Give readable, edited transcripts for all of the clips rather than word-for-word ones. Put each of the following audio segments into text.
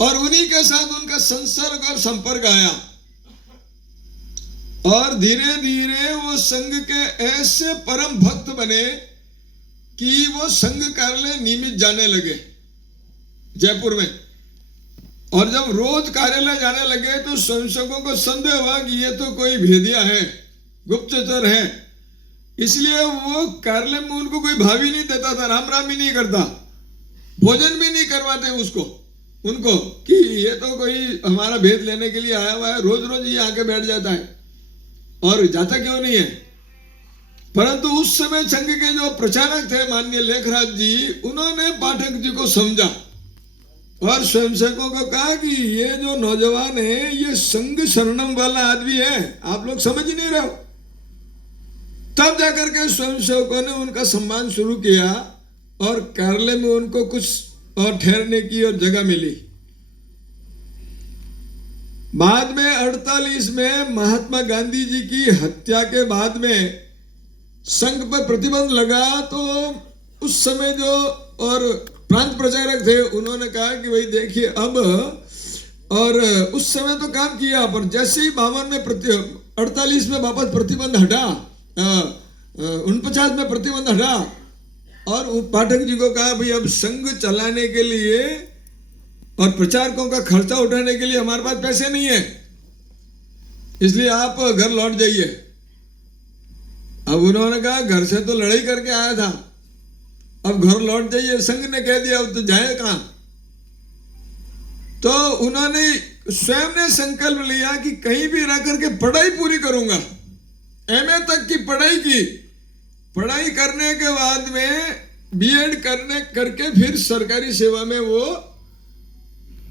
और उन्हीं के साथ उनका संसर्ग और संपर्क आया और धीरे धीरे वो संघ के ऐसे परम भक्त बने कि वो संघ कार्यालय नियमित जाने लगे जयपुर में। और जब रोज कार्यालय जाने लगे तो स्वयंसेवकों को संदेह हुआ कि ये तो कोई भेदिया है, गुप्तचर है, इसलिए वो कार्यालय में उनको कोई भाव ही नहीं देता था, राम राम ही नहीं करता, भोजन भी नहीं करवाते उनको कि ये तो कोई हमारा भेद लेने के लिए आया हुआ है, रोज रोज ये आके बैठ जाता है और जाता क्यों नहीं है। परंतु उस समय संघ के जो प्रचारक थे माननीय लेखराज जी, उन्होंने पाठक जी को समझा और स्वयंसेवकों को कहा कि ये जो नौजवान है ये संघ शरणम वाला आदमी है, आप लोग समझ ही नहीं रहे हो। तब जाकर के स्वयंसेवकों ने उनका सम्मान शुरू किया और कार्यालय में उनको कुछ और ठहरने की और जगह मिली। बाद में 48 में महात्मा गांधी जी की हत्या के बाद में संघ पर प्रतिबंध लगा, तो उस समय जो और प्रांत प्रचारक थे उन्होंने कहा कि भाई देखिए अब, और उस समय तो काम किया, पर जैसे ही 52 में 48 में वापस प्रतिबंध हटा, 49 में प्रतिबंध हटा और पाठक जी को कहा भाई अब संघ चलाने के लिए और प्रचारकों का खर्चा उठाने के लिए हमारे पास पैसे नहीं है, इसलिए आप घर लौट जाइए। अब उन्होंने कहा घर से तो लड़ाई करके आया था, अब घर लौट जाइए। संघ ने कह दिया अब तो जाए कहां। तो उन्होंने स्वयं ने संकल्प लिया कि कहीं भी रह करके पढ़ाई पूरी करूंगा, एमए तक की पढ़ाई की। पढ़ाई करने के बाद में बीएड करके फिर सरकारी सेवा में वो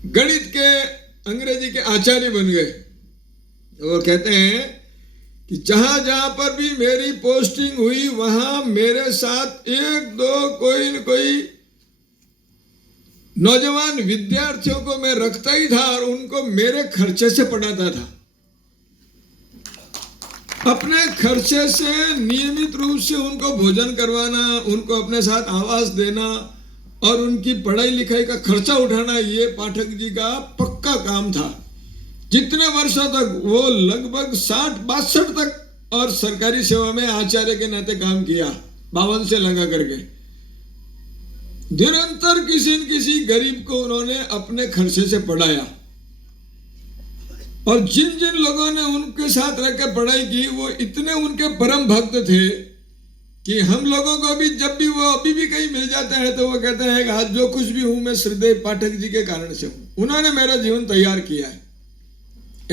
गणित के अंग्रेजी के आचार्य बन गए। वो कहते हैं कि जहां जहां पर भी मेरी पोस्टिंग हुई वहां मेरे साथ एक दो कोई न कोई नौजवान विद्यार्थियों को मैं रखता ही था और उनको मेरे खर्चे से पढ़ाता था। अपने खर्चे से नियमित रूप से उनको भोजन करवाना, उनको अपने साथ आवास देना और उनकी पढ़ाई लिखाई का खर्चा उठाना, ये पाठक जी का पक्का काम था। जितने वर्षों तक वो लगभग 60-62 तक और सरकारी सेवा में आचार्य के नाते काम किया, 52 से लगा करके निरंतर किसी न किसी गरीब को उन्होंने अपने खर्चे से पढ़ाया। और जिन जिन लोगों ने उनके साथ रहकर पढ़ाई की वो इतने उनके परम भक्त थे कि हम लोगों को भी जब भी वो अभी भी कहीं मिल जाता है तो वो कहते हैं कि आज जो कुछ भी हूं मैं श्रद्धेय पाठक जी के कारण से हूं, उन्होंने मेरा जीवन तैयार किया है।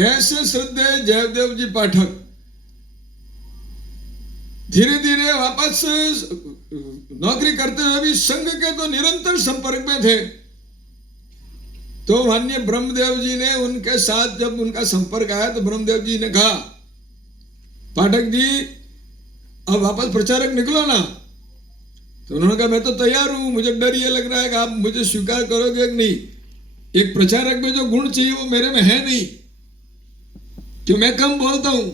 ऐसे श्रद्धेय जयदेव जी पाठक धीरे धीरे वापस नौकरी करते हुए भी संघ के तो निरंतर संपर्क में थे। तो माननीय ब्रह्मदेव जी ने उनके साथ जब उनका संपर्क आया तो ब्रह्मदेव जी ने कहा पाठक जी अब वापस प्रचारक निकलो ना। तो उन्होंने कहा मैं तो तैयार हूं, मुझे डर ये लग रहा है कि आप मुझे स्वीकार करोगे कि नहीं। एक प्रचारक में जो गुण चाहिए वो मेरे में है नहीं, कि मैं कम बोलता हूं।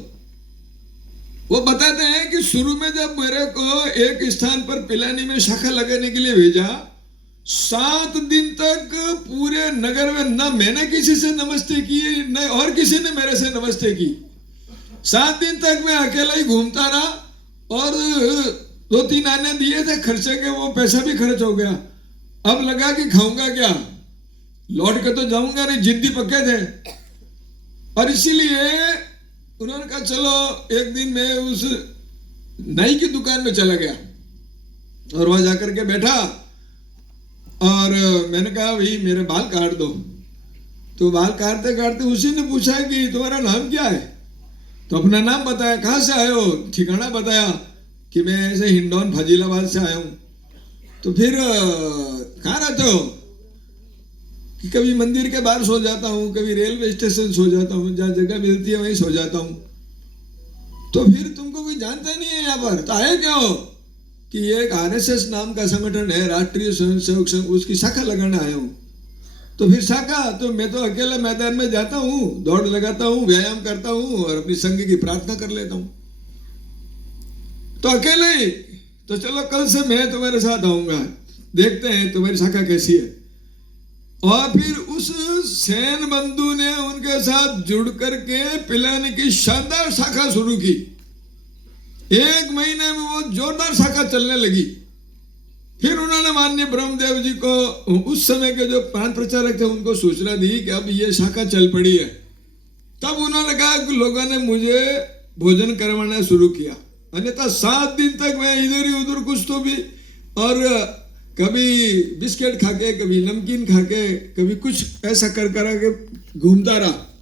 वो बताते हैं कि शुरू में जब मेरे को एक स्थान पर पिलानी में शाखा लगाने के लिए भेजा, 7 दिन तक पूरे नगर में न मैंने किसी से नमस्ते की न और किसी ने मेरे से नमस्ते की। 7 दिन तक मैं अकेला ही घूमता रहा और 2-3 आने दिए थे खर्चे के, वो पैसा भी खर्च हो गया। अब लगा कि खाऊंगा क्या, लौट के तो जाऊंगा नहीं, जिद्दी पक्के थे। और इसीलिए उन्होंने कहा चलो एक दिन मैं उस नाई की दुकान में चला गया और वहां जाकर के बैठा और मैंने कहा भाई मेरे बाल काट दो। तो बाल काटते काटते उसी ने पूछा कि तुम्हारा नाम क्या है। तो अपना नाम बताया, कहाँ से आए हो, ठिकाना बताया कि मैं ऐसे हिंडौन फजीलाबाद से आया हूं। तो फिर कहाँ रहते हो, कि कभी मंदिर के बाहर सो जाता हूँ, कभी रेलवे स्टेशन सो जाता हूँ, जहाँ जगह मिलती है वहीं सो जाता हूँ। तो फिर तुमको कोई जानता नहीं है यहाँ पर, तो आए क्या हो, कि ये एक आरएसएस नाम का संगठन है, राष्ट्रीय स्वयंसेवक संघ, उसकी शाखा लगाने आया हूँ। तो फिर शाखा, तो मैं तो अकेला मैदान में जाता हूँ, दौड़ लगाता हूँ, व्यायाम करता हूँ और अपनी संघ की प्रार्थना कर लेता हूँ। तो अकेले ही, तो चलो कल से मैं तुम्हारे साथ आऊंगा, देखते हैं तुम्हारी शाखा कैसी है। और फिर उस सेन बंधु ने उनके साथ जुड़ करके पिलाने की शानदार शाखा शुरू की। 1 महीने में वो जोरदार शाखा चलने लगी। फिर उन्होंने माननीय ब्रह्मदेव जी को, उस समय के जो प्राण प्रचारक थे, उनको सूचना दी कि अब ये शाखा चल पड़ी है। तब उन्होंने कहा कि लोगों ने मुझे भोजन करवाना शुरू किया, अन्यथा 7 दिन तक मैं इधर ही उधर कुछ तो भी, और कभी बिस्किट खा के, कभी नमकीन खा के, कभी कुछ ऐसा कर के घूमता रहा।